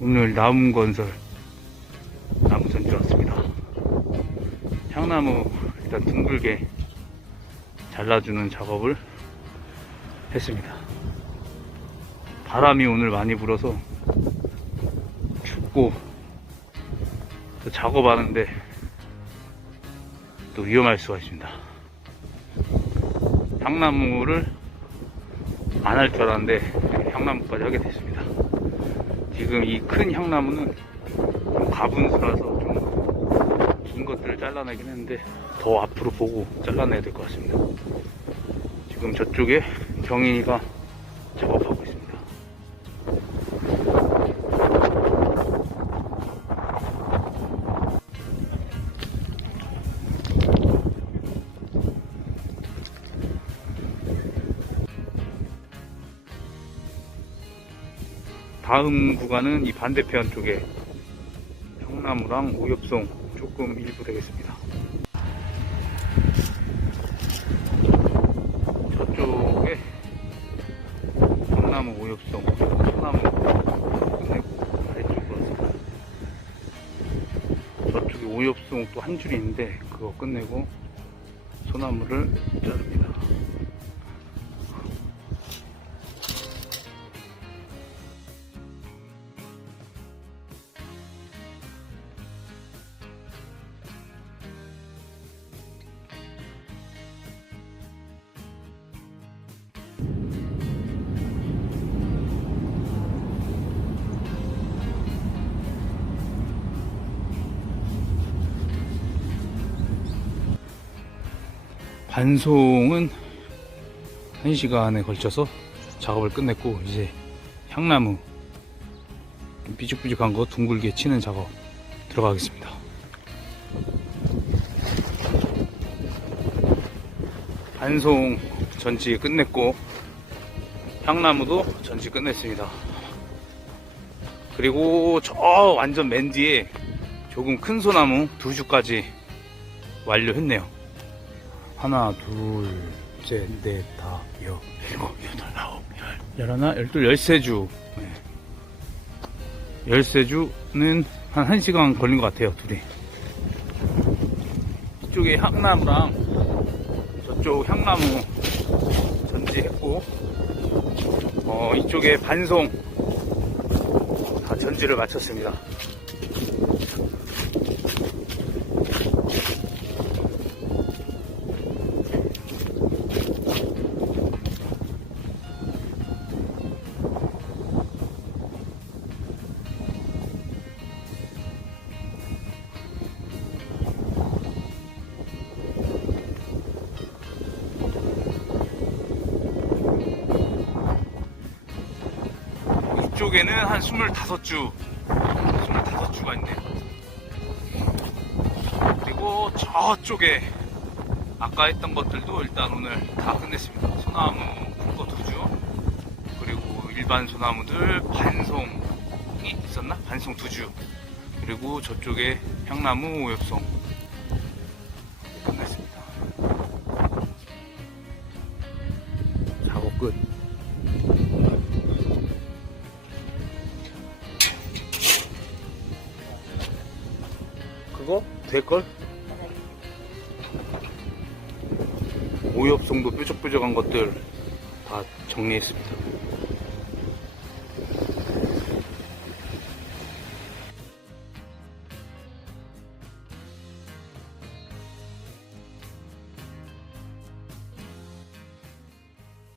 오늘 나무건설 나무 전지 왔습니다. 향나무 일단 둥글게 잘라주는 작업을 했습니다. 바람이 오늘 많이 불어서 춥고 또 작업하는데 또 위험할 수가 있습니다. 향나무를 안 할 줄 알았는데 향나무까지 하게 됐습니다. 지금 이 큰 향나무는 좀 가분수라서 좀 긴 것들을 잘라내긴 했는데 더 앞으로 보고 잘라내야 될 것 같습니다. 지금 저쪽에 경인이가 작업하고 다. 다음 구간은 이 반대편 쪽에 향나무랑 오엽송 조금 일부 되겠습니다. 저쪽에 향나무 오엽송, 소나무 끝내고 저쪽에 오엽송 또 한 줄이 있는데 그거 끝내고 소나무를 자릅니다. 반송은 1시간에 걸쳐서 작업을 끝냈고 이제 향나무 좀 삐죽삐죽한 거 둥글게 치는 작업 들어가겠습니다. 반송 전지 끝냈고 향나무도 전지 끝냈습니다. 그리고 저 완전 맨 뒤에 조금 큰 소나무 두 주까지 완료했네요. 하나, 둘, 셋, 넷, 다, 여, 일곱, 여덟, 아홉, 열. 열하나, 열둘, 열세주. 네. 열세주는 한 1시간 걸린 것 같아요, 둘이. 이쪽에 향나무랑 저쪽 향나무 전지했고, 어, 이쪽에 반송 다 전지를 마쳤습니다. 이쪽에는 한 25주, 25주가 있네. 그리고 저쪽에 아까 했던 것들도 일단 오늘 다 끝냈습니다. 소나무 큰거 두 주, 그리고 일반 소나무들 반송이 있었나? 반송 두 주, 그리고 저쪽에 향나무 오엽송 끝냈습니다. 작업 끝. 그거 될걸? 오엽송도 뾰족뾰족한 것들 다 정리했습니다.